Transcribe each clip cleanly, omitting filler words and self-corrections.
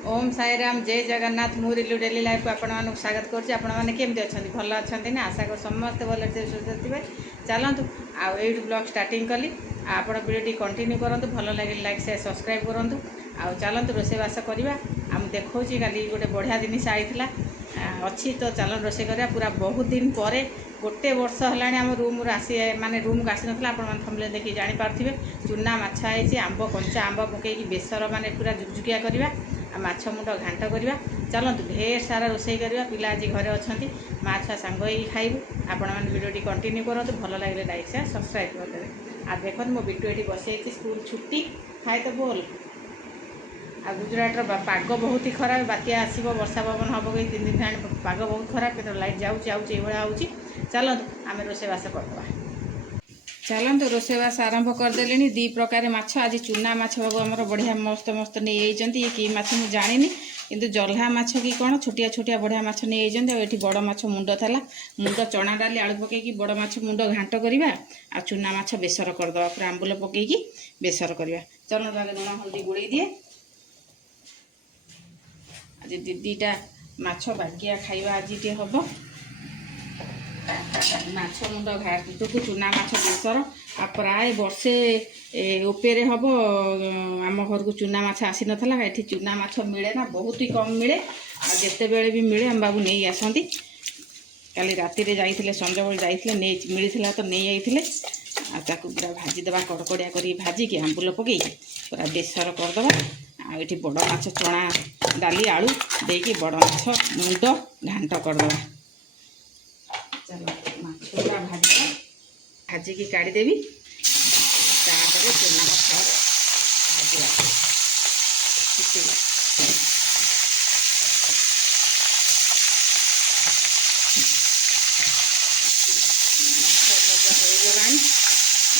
ओम साई राम जय जगन्नाथ मु रिलु daily life को आपण मानक स्वागत करुच्ची। आपण मैंने केमती अच्छा भल अच्छा ना आशा कर समस्ते भल सुस्थ थे। चलतु आउ ब्लॉग स्टार्टिंग कली आप वीडियो कंटिन्यू करूँ भल लगे लाइक शेयर सब्सक्राइब करूँ। आउ चलतु रोषेईबास करवा आम देखा कल गोटे बढ़िया जिनिस आईला अच्छी तो चल रोषे करा पूरा बहुत दिन पर गोटे वर्ष है आम रूम आसी माने रूम को आसी ना आप थंबनेल देखिए जापारे चूना माछी आंब कंचा आंब पकईकि बेसर माने पूरा जुकजुकिया करवा माछ मुंड घांट करवा। चलतु ढेर सारा रोषे करवा पिला आज घरे अच्छा माँ छुआ सांग खाइबू। आपण मैंने वीडियो कंटिन्यू करूँ भल लगे लाइक शेयर सब्सक्राइब करदे। आ देखो मो बिटू ये बसई स्कूल छुट्टी खाए तो बोल आ गुजरातर पाग बहुत ही खराब बात्या आसो वर्षा पवन हम कहीं 3 दिन है पाग बहुत खराब के लाइट जाऊँगी। चलतु आम रोषेईबास करदे। चलतु रोषेईबास आरंभ करदेली दी प्रकार माछ आज चूना माछ बाबू आमर बढ़िया मस्त मस्त नहीं ये कि माछ मुझे जानी किंतु जल्हा माछ कि कौन छोटिया छोटिया बढ़िया माछ नहीं ये बड़ माछ मुंड था मुंड चना डाली आलू पकईकि बड़ माछ मुंड घांट करवा आ चूना माछ बेसर करदे पूरा आंबुल पकईकि बेसर करवा। चलो आगे लुण हल्दी गोड़े दिए आज दीटा माछ बागिया खाइबा आज टे हम माछ मुंड घाटू चूना माछ बेसर आ प्राय वर्षे उपेरे हम आम घर को चूना माछ आसी नाला ये चूना माछ मिले ना बहुत ही कम मिले आते बेले भी मिले आम बाबू नहीं आसती काली राति जाइए संजा जाइए मिलता तो नहीं जाइए ताकू पूरा भाजीदेवा कड़कड़िया कर भाजिकी आंबुल पकई पूरा बेसर करदे आठ बड़ माछ चना डाली आलू देकी बड़ माछ मुंड घांट करदे। चलो माछ पूरा भाजिकी काढ़ीदेवी तापर चूना माछ भाजवा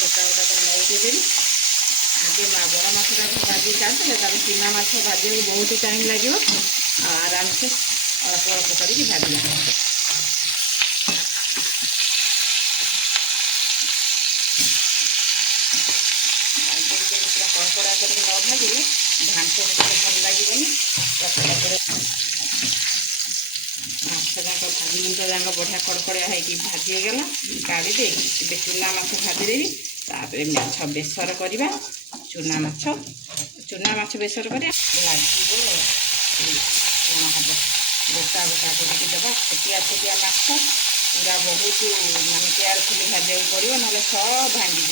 गोटा गोटा कर नौदेवी आगे बड़ माछटा भाजी काढ़ी चूना माछ भाजू बहुत टाइम लगे आराम से अल्प अल्प करके भाजवा। कड़कड़ा कर भाजिले घांट भल लगे माछ जाक भाजी मुंड जाक बढ़िया कड़कड़िया होगी भाजीगला काढ़ी दे चूना माछ भाजीदेवी तापर माछ बेसर करवा चूना माछ बेसर कर लगे कौन हम गोटा गोटा करके देवा छोटिया छोटिया माछ पूरा बहुत माने केयरफुली भाजा पड़ो ना सब भांगीज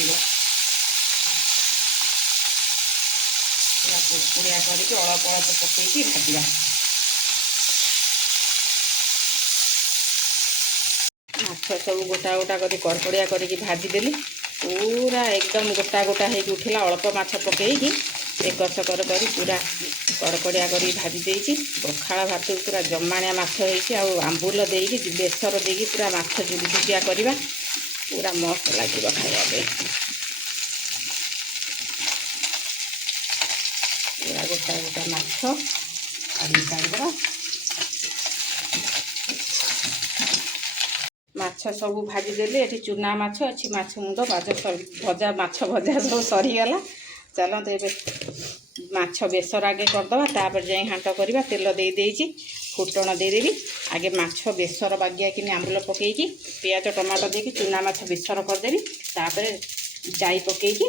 पूरा कुड़कुड़िया करके अल्प अल्प पकईकि भाजवा। माछ सब गोटा गोटा कर कड़कड़िया करके भाजीदेली पूरा एकदम गोटा गोटा हो उठला अल्प माछ पकईकि एकर सेकर कर पूरा कड़कड़िया कर भाजी देती पखाड़ भात पूरा जमाणिया माछ हो आंबुल देकी बेसर देकी पूरा माछ जुड़जुटिया करवा पूरा मस्त लगे खाया पूरा गोटा गोटा माछ काढ़ीदेवा। माछ सब भाजीदेली ये चूना माछ अच्छी माछ मुंड भजा माछ भजा सब सरीगला। चलते ये माछ बेसर आगे करदे तापर जाए घांट करवा तेल देदेजी फुटण देदेवी आगे माछ बेसर बागिया कि आंबुल पकईकि पियाज टमाटो देकी चूना माछ बेसर करदेवी तापर जाई पकईकि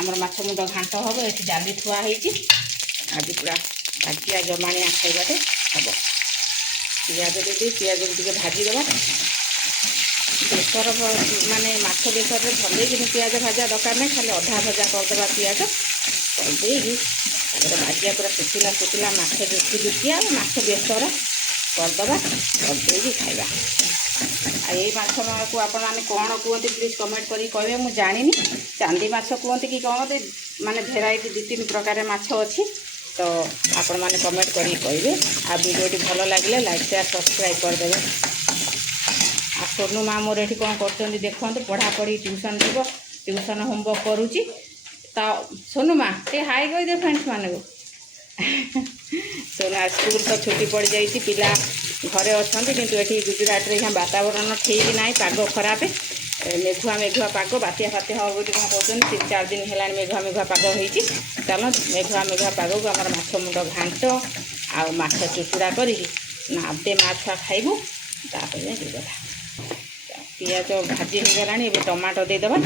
आमर माछ मुंड घांट हम ये डाली थुआ आज पूरा बागिया जमाणिया खाइबाटे हम पियाज देदी पियाज टे भाजीदेवा बेसर माने माछ बेसर भले कि पियाज भाजा दरकार नहीं खाली अधा भजा करदे पियाज करदे भाजिया पूरा सुखिला सुखिला माछ जुकिया माछ बेसर करदे करदे खाइबा। ये माछ को आपण मैंने कौन कहते प्लीज कमेंट करी कहे मुझे जानी चांदी माछ कहते कि कौन माने भेराइटी 2-3 प्रकार माछ अच्छी तो आपण मैंने कमेंट करी कहे आ वीडियो भल लगे लाइक शेयर सब्सक्राइब करदे। आ सोनू माँ मोर ये कौन कर देखो पढ़ापढ़ी ट्यूशन जीव ट्यूशन होमवर्क करुच्ची तो सोनू माँ टे हाई कही दे फ्रेंड्स मान को सोना स्कूल तो छुट्टी पड़ जाइए पिला घरे अच्छा किंतु ये गुजरात में वातावरण ठीक ना पाग खराब मेघुआ मेघुआ पाग बात्या फात्या हम बोली कौन कहते 3-4 दिन है मेघुआ मेघुआ पाग हो चलो मेघुआ मेघुआ पाग को आम माछ मुंड घांट ଆଉ ମାଛ ଚୁଚୁଡ଼ା କରିକି ନାବେ ମାଛ ଖାଇବୁ। ତାପରେ ଯାଇ ଦେଇଦେବା। ପିଆଜ ଭାଜି ହେଇଗଲାଣି, ଏବେ ଟମାଟୋ ଦେଇଦେବା।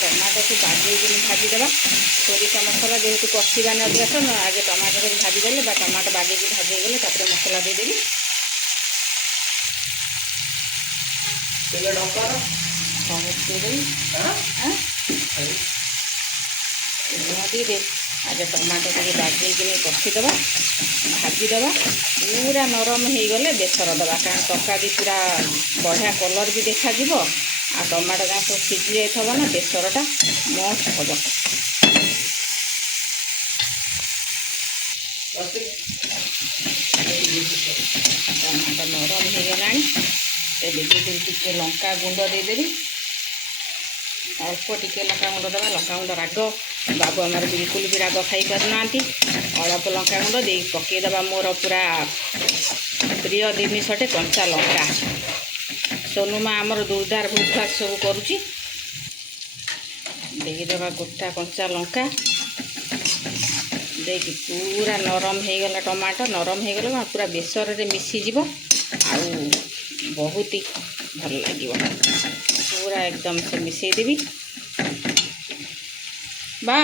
ଟମାଟୋକୁ ବାଗେଇକିନି ଭାଜିଦେବା। ସୋରିଷ ମସଲା ଯେହେତୁ କଷିବାନି ଅଧିକା ସମୟ, ଆଗେ ଟମାଟୋକୁ ଭାଜିଦେଲେ ବା ଟମାଟୋ ବାଗେଇକି ଭାଜି ହେଇଗଲେ ତାପରେ ମସଲା ଦେଇଦେବି। ଦେଇଦେବି ଆଗେ ଟମାଟୋ ଟିକେ ବାଗେଇକିନି କଷିଦେବା, ଭାଜିଦେବା। ପୁରା ନରମ ହେଇଗଲେ ବେସର ଦେବା, କାରଣ ତରକାରୀ ପୁରା ବଢ଼ିଆ କଲର୍ ବି ଦେଖାଯିବ। ଆଉ ଟମାଟୋ ଯାକ ସବୁ ସିଝି ଯାଇଥିବ ନା, ବେସରଟା ମସ୍ତ ହେବ। ଟମାଟୋ ନରମ ହେଇଗଲାଣି, ଏବେ ଦେଇଦେବି ଟିକେ ଲଙ୍କା ଗୁଣ୍ଡ ଦେଇଦେବି। ଅଳ୍ପ ଟିକେ ଲଙ୍କାଗୁଣ୍ଡ ଦେବା। ଲଙ୍କାଗୁଣ୍ଡ ରାଗ ବାବୁ ଆମର ବିଲକୁଲ ବି ରାଗ ଖାଇପାରୁନାହାନ୍ତି। ଅଳ୍ପ ଲଙ୍କାଗୁଣ୍ଡ ଦେଇ ପକାଇଦେବା ମୋର ପୁରା ପ୍ରିୟ ଜିନିଷଟେ କଞ୍ଚା ଲଙ୍କା। ସୋନୁମା ଆମର ଦୁର୍ଦାର ଭୁସଭାସ ସବୁ କରୁଛି। ଦେଇଦେବା ଗୋଟା କଞ୍ଚା ଲଙ୍କା ଦେଇକି ପୁରା ନରମ ହେଇଗଲା। ଟମାଟୋ ନରମ ହେଇଗଲା, ପୁରା ବେସରରେ ମିଶିଯିବ ଆଉ ବହୁତ ଭଲ ଲାଗିବ। ପୁରା ଏକଦମ ସେ ମିଶେଇଦେବି। ବା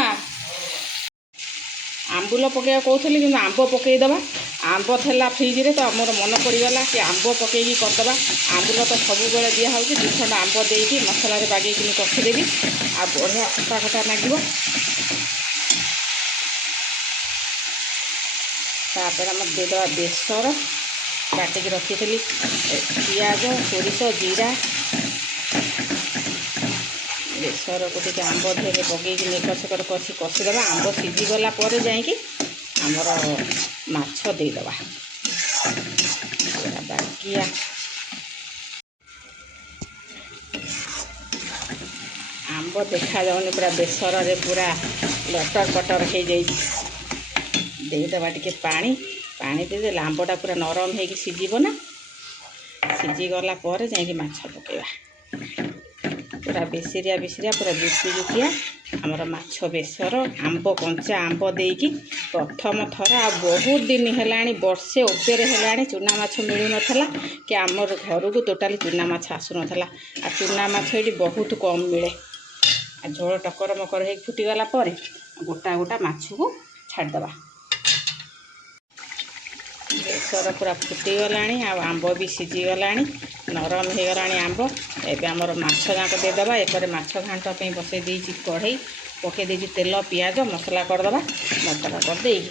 ଆମ୍ବୁଲ ପକାଇବାକୁ କହୁଥିଲି, କିନ୍ତୁ ଆମ୍ବ ପକାଇଦେବା। ଆମ୍ବ ଥିଲା ଫ୍ରିଜରେ ତ ମୋର ମନେ ପଡ଼ିଗଲା କି ଆମ୍ବ ପକାଇକି କରିଦେବା। ଆମ୍ବୁଲ ତ ସବୁବେଳେ ଦିଆହେଉଛି। 2 ଖଣ୍ଡ ଆମ୍ବ ଦେଇକି ମସଲାରେ ବାଗେଇକିନି କଷିଦେବି, ଆଉ ବଢ଼ିଆ ଖଟା ଖଟା ଲାଗିବ। ତାପରେ ଆମର ଦେଇଦେବା ବେସର ବାଟିକି ରଖିଥିଲି। ପିଆଜ, ସୋରିଷ, ଜିରା, ବେସରକୁ ଟିକେ ଆମ୍ବ ଧିରେ ପକାଇକି ଏକର କଷିଦେବା। ଆମ୍ବ ସିଝିଗଲା ପରେ ଯାଇକି ଆମର ମାଛ ଦେଇଦେବା। ପୁରା ବାକିଆ ଆମ୍ବ ଦେଖାଯାଉନି, ପୁରା ବେସରରେ ପୁରା ଲଟର ପଟର ହେଇଯାଇଛି। ଦେଇଦେବା ଟିକେ ପାଣି ଦେଇଦେଲେ ଆମ୍ବଟା ପୁରା ନରମ ହେଇକି ସିଝିବ ନା। ସିଝିଗଲା ପରେ ଯାଇକି ମାଛ ପକାଇବା। ପୁରା ବେସିରିଆ ପୁରା ଜୁକିଆ ଆମର ମାଛ ବେସର। ଆମ୍ବ କଞ୍ଚା ଆମ୍ବ ଦେଇକି ପ୍ରଥମ ଥର, ଆଉ ବହୁତ ଦିନ ହେଲାଣି, ବର୍ଷେ ଉପରେ ହେଲାଣି ଚୁନା ମାଛ ମିଳୁନଥିଲା, କି ଆମର ଘରକୁ ଟୋଟାଲି ଚୁନା ମାଛ ଆସୁନଥିଲା। ଆଉ ଚୁନା ମାଛ ଏଠି ବହୁତ କମ୍ ମିଳେ। ଆଉ ଝୋଳ ଟକର ମକର ହେଇକି ଫୁଟିଗଲା ପରେ ଗୋଟା ଗୋଟା ମାଛକୁ ଛାଡ଼ିଦେବା। ବେସର ପୁରା ଫୁଟିଗଲାଣି, ଆଉ ଆମ୍ବ ବି ସିଝିଗଲାଣି, ନରମ ହେଇଗଲାଣି ଆମ୍ବ। ଏବେ ଆମର ମାଛ ଯାକ ଦେଇଦେବା। ଏକରେ ମାଛ ଘାଣ୍ଟ ପାଇଁ ବସାଇ ଦେଇଛି କଢ଼େଇ, ପକାଇ ଦେଇଛି ତେଲ, ପିଆଜ, ମସଲା କରିଦେବା। ମସଲା କରିଦେଇକି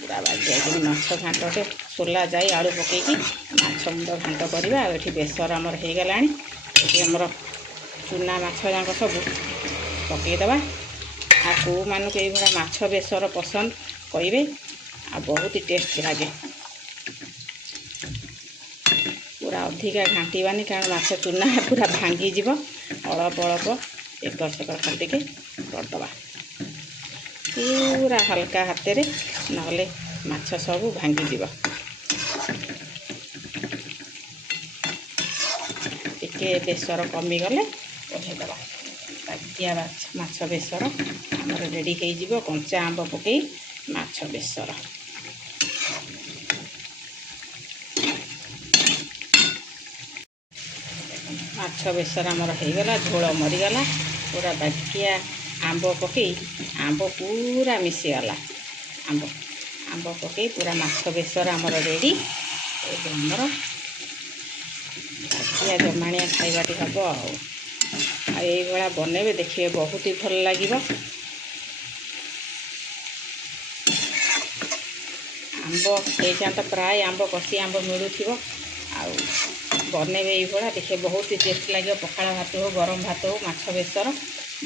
ପୁରା ବାଗେଇକିନି ମାଛ ଘାଣ୍ଟଟେ ସୋଲା ଯାଇ ଆଳୁ ପକାଇକି ମାଛ ମୁଣ୍ଡ ଘାଣ୍ଟ କରିବା। ଆଉ ଏଠି ବେସର ଆମର ହେଇଗଲାଣି। ଏଠି ଆମର ଚୁନା ମାଛ ଯାକ ସବୁ ପକାଇଦେବା। ଆଉ କେଉଁମାନଙ୍କୁ ଏଇଭଳିଆ ମାଛ ବେସର ପସନ୍ଦ କହିବେ, ଆଉ ବହୁତ ଟେଷ୍ଟ ଲାଗେ। ପୁରା ଅଧିକା ଘାଣ୍ଟିବାନି, କାରଣ ମାଛ ଚୁନା ପୁରା ଭାଙ୍ଗିଯିବ। ଅଳ୍ପ ଏକର ସେକର ଖାଲି ଟିକେ କରିଦେବା, ପୁରା ହାଲକା ହାତରେ, ନହେଲେ ମାଛ ସବୁ ଭାଙ୍ଗିଯିବ। ଟିକେ ବେସର କମିଗଲେ ଓହ୍ଲାଇଦେବା। ବାକିଆ ମାଛ ବେସର ଆମର ରେଡ଼ି ହେଇଯିବ। କଞ୍ଚା ଆମ୍ବ ପକାଇ ମାଛ ବେସର। ମାଛ ବେସର ଆମର ହେଇଗଲା, ଝୋଳ ମରିଗଲା। ପୁରା ବାକିଆ ଆମ୍ବ ପକାଇ, ଆମ୍ବ ପୁରା ମିଶିଗଲା। ଆମ୍ବ ପକାଇ ପୁରା ମାଛ ବେସର ଆମର ରେଡ଼ି। ଏବେ ଆମର ବାକିଆ ଜମାଣିଆ ଖାଇବାଟି ହେବ। ଆଉ ଏଇଭଳିଆ ବନେଇବେ, ଦେଖିବେ ବହୁତ ଭଲ ଲାଗିବ। ଆମ୍ବ ଏଇଟା ତ ପ୍ରାୟ ଆମ୍ବ, କଷି ଆମ୍ବ ମିଳୁଥିବ, ଆଉ ବନେଇବେ ଏଇଭଳିଆ, ଦେଖିବେ ବହୁତ ଟେଷ୍ଟ ଲାଗିବ। ପଖାଳ ଭାତ ହଉ, ଗରମ ଭାତ ହଉ, ମାଛ ବେସର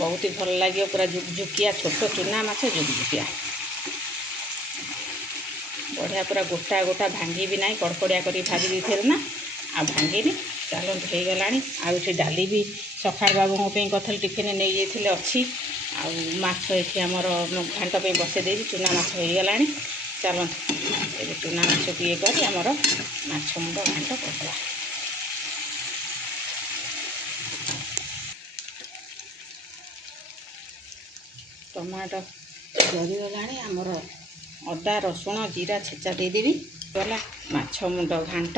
ବହୁତ ଭଲ ଲାଗିବ। ପୁରା ଜୁକିଆ ଛୋଟ ଚୁନା ମାଛ ଜୁକିଆ ବଢ଼ିଆ, ପୁରା ଗୋଟା ଗୋଟା ଭାଙ୍ଗିବି ନାହିଁ। କଡ଼କଡ଼ିଆ କରିକି ଭାଜି ଦେଇଥିଲେ ନା, ଆଉ ଭାଙ୍ଗିନି। ଚାଲନ୍ତୁ, ହେଇଗଲାଣି। ଆଉ ଏଠି ଡାଲି ବି ସକାଳ ବାବୁଙ୍କ ପାଇଁ କରିଥିଲି, ଟିଫିନ୍ ନେଇଯାଇଥିଲେ, ଅଛି। ଆଉ ମାଛ ଏଠି ଆମର ଘାଣ୍ଟ ପାଇଁ ବସାଇ ଦେଇଛି। ଚୁନା ମାଛ ହେଇଗଲାଣି। ଚାଲନ୍ତୁ, ଏବେ ଚୁନା ମାଛକୁ ଇଏ କରି ଆମର ମାଛ ମୁଣ୍ଡ ଘାଣ୍ଟ କରିଦେବା। ଟମାଟୋ ଜରିଗଲାଣି ଆମର ଅଦା ରସୁଣ ଜିରା ଛେଚା ଦେଇଦେବି। ଗଲା ମାଛ ମୁଣ୍ଡ ଘାଣ୍ଟ,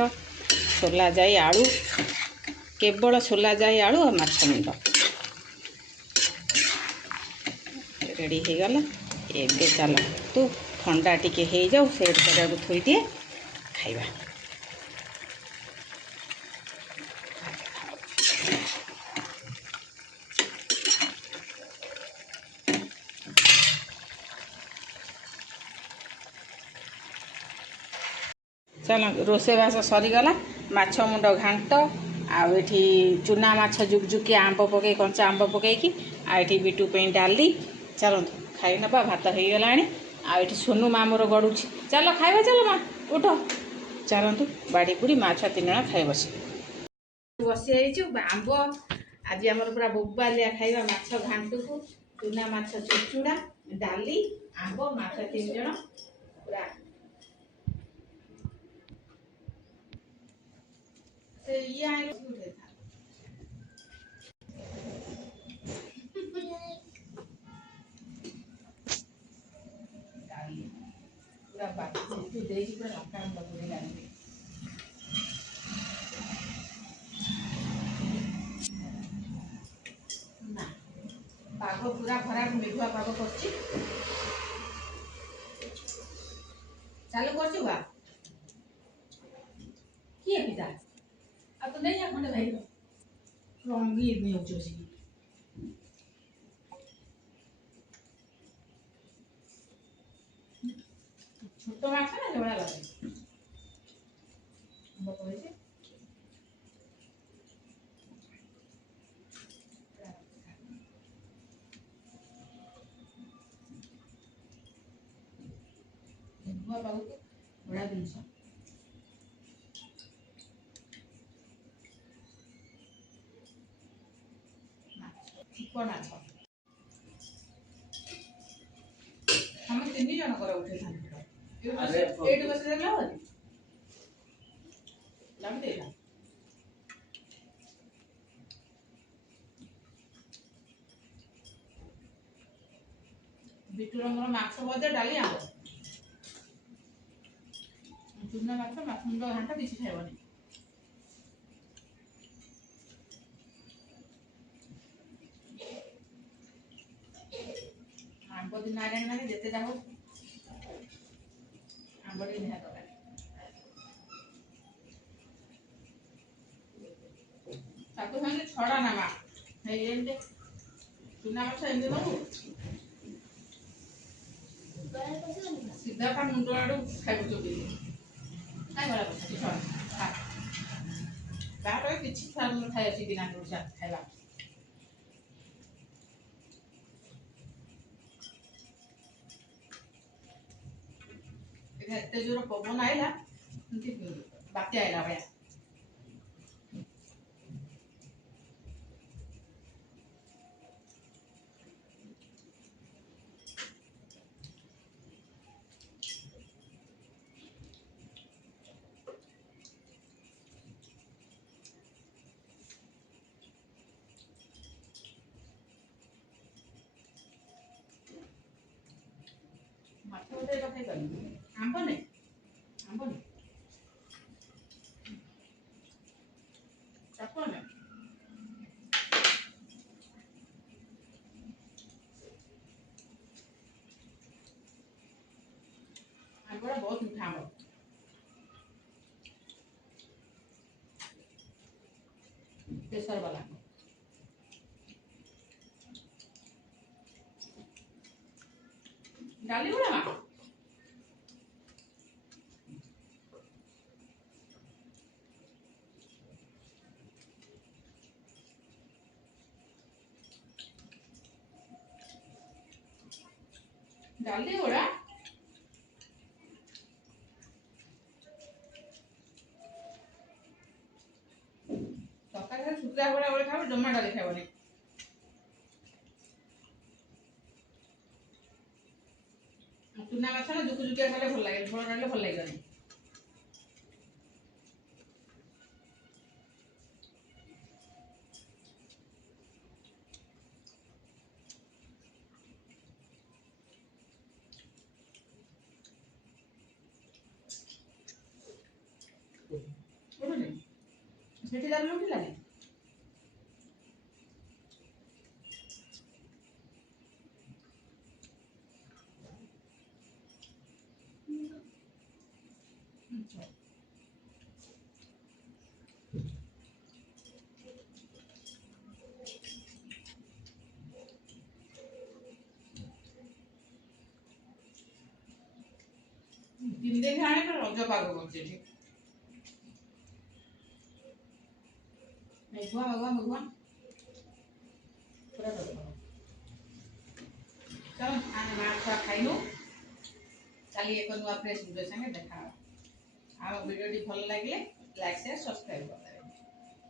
ସୋଲା ଯାଇ ଆଳୁ, କେବଳ ସୋଲା ଯାଇ ଆଳୁ ଆଉ ମାଛ ମୁଣ୍ଡ ରେଡ଼ି ହେଇଗଲା। ଏବେ ଚାଲ ତୁ ଥଣ୍ଡା ଟିକେ ହେଇଯାଉ, ସେଟ୍ କରିବାକୁ ଥୋଇଦିଏ, ଖାଇବା। ଚାଲ ରୋଷେଇବାସ ସରିଗଲା। ମାଛ ମୁଣ୍ଡ ଘାଣ୍ଟ, ଆଉ ଏଠି ଚୁନା ମାଛ ଜୁକଜୁକିଆ ଆମ୍ବ ପକାଇ, କଞ୍ଚା ଆମ୍ବ ପକାଇକି, ଆଉ ଏଠି ବିଟୁ ପାଇଁ ଡାଲି। ଚାଲନ୍ତୁ ଖାଇ ନେବା, ଭାତ ହେଇଗଲାଣି। ଆଉ ଏଠି ସୋନୁ ମା ମୋର ଗଡ଼ୁଛି, ଚାଲ ଖାଇବା, ଚାଲ ମା ଉଠ। ଚାଲନ୍ତୁ ବାଡ଼ି ପୁଡ଼ି ମା ଛୁଆ 3 ଜଣ ଖାଇ ବସି ହେଇଛୁ। ଆମ୍ବ ଆଜି ଆମର ପୁରା ବୋବାଲିଆ ଖାଇବା, ମାଛ ଘାଣ୍ଟକୁ ଚୁନା ମାଛ ଚୁଚୁଡ଼ା, ଡାଲି, ଆମ୍ବ, ମା ଛୁଆ 3 ଜଣ ପୁରା। ସେ ଇଏ ଆଇଲେ ପୁରା ବାଟି ଦେଇକି ପୁରା ଲଙ୍କା ପକେଇ ଡାଲି ନା, ପାଗ ପୁରା ଖରାପ, ମେଘୁଆ ପାଗ କରୁଛି। ଚାଲୁ କରୁଛୁ ବା କିଏ ପିତା ଆଉ ତୁ ନେଇ ଖଣ୍ଡେ ଭାଇ ରଙ୍ଗି ନେଉଛୁ ସେ ଛୋଟ ମାଛ ନା ଜଣା ଲାଗେ କହିଛି। ମେଘୁଆ ପାଗକୁ ବଢ଼ିଆ ଜିନିଷ। ଚିକଣ ମାଛ ଆମେ 3 ଜଣଙ୍କର ଉଠେଇଥାନ୍ତି। ଏଇଠି ବସି ଦେଲା ହବନି, ଲାଭ ଦେଇଲା। ବିଟୁର ମୋର ମାଛ ଭଜା, ଡାଲି, ଆମ୍ବ। ଚୁନା ମାଛ, ମାଛ ମୁଣ୍ଡ ଘାଣ୍ଟ କିଛି ଖାଇବନି। ଆମ୍ବ ଦିନ ଆଇଲାଣି ମାନେ ଯେତେ ଯାହା ହଉ ଆମ୍ବ ଟିକେ ନିହାତି ଦରକାର। ତାକୁ ସେମିତି ଛଡ଼ା ନା ମା, ଏମିତି ଚୁନା ମାଛ ଏମିତି ନବୁ ସିଧା ତା ମୁଣ୍ଡ ଆଡ଼ୁ ଖାଇବ ଚୋବେଇକି। କାଇଁ ଗଲା କଥା କିଛି ତାପରେ କିଛି ଖାଇ ଅଛି ଦିନା ଖାଇବା। ଏତେ ଜୋର ପବନ ଆଇଲା, ବାତ୍ୟା ଆଇଲା ଭଳିଆ। ମାଛ ବୋଧେ ଏଇଟା ଖାଇପାରିବି। ଆମ୍ବ ନେଇ ତାକୁ ଆମେ ଆମ୍ବଟା ବହୁତ ମିଠା ଆମ୍ବ। କେଶର ବାଲା ଡାଲି ଗୁଡ଼ା ମା ଡାଲି ଗୁଡ଼ା ତରକାରୀ ଶୁଖିଲା ଗୁଡ଼ା ବେଳେ ଖାଇବ, ଜମା ଡାଲି ଖାଇବନି। ଚୁନା ମାଛ ନା ଜୁକୁଜୁକିଆ କଲେ ଭଲ ଲାଗେ, ଝୋଳ ଡାଲିଲେ ଭଲ ଲାଗିବନି। ସେଠି ତାର ଲୁଟିଲାନି। ତିନି ଦିନ ଆଣେ ତ ରଜ ପାଗ କରୁଛି ଏଠି। ମେଘୁଆ ମେଘୁଆ ମେଘୁଆ ପୁରା ରଜ ପାଗ। ଚାଲ ଆମେ ମା ଛୁଆ ଖାଇନୁ, କାଲି ଏକ ନୂଆ ଫ୍ରେଶ ଭିଡ଼ିଓ ସାଙ୍ଗେ ଦେଖା ହବ। ଆମ ଭିଡ଼ିଓଟି ଭଲ ଲାଗିଲେ ଲାଇକ୍ ସେୟାର ସବସ୍କ୍ରାଇବ କର।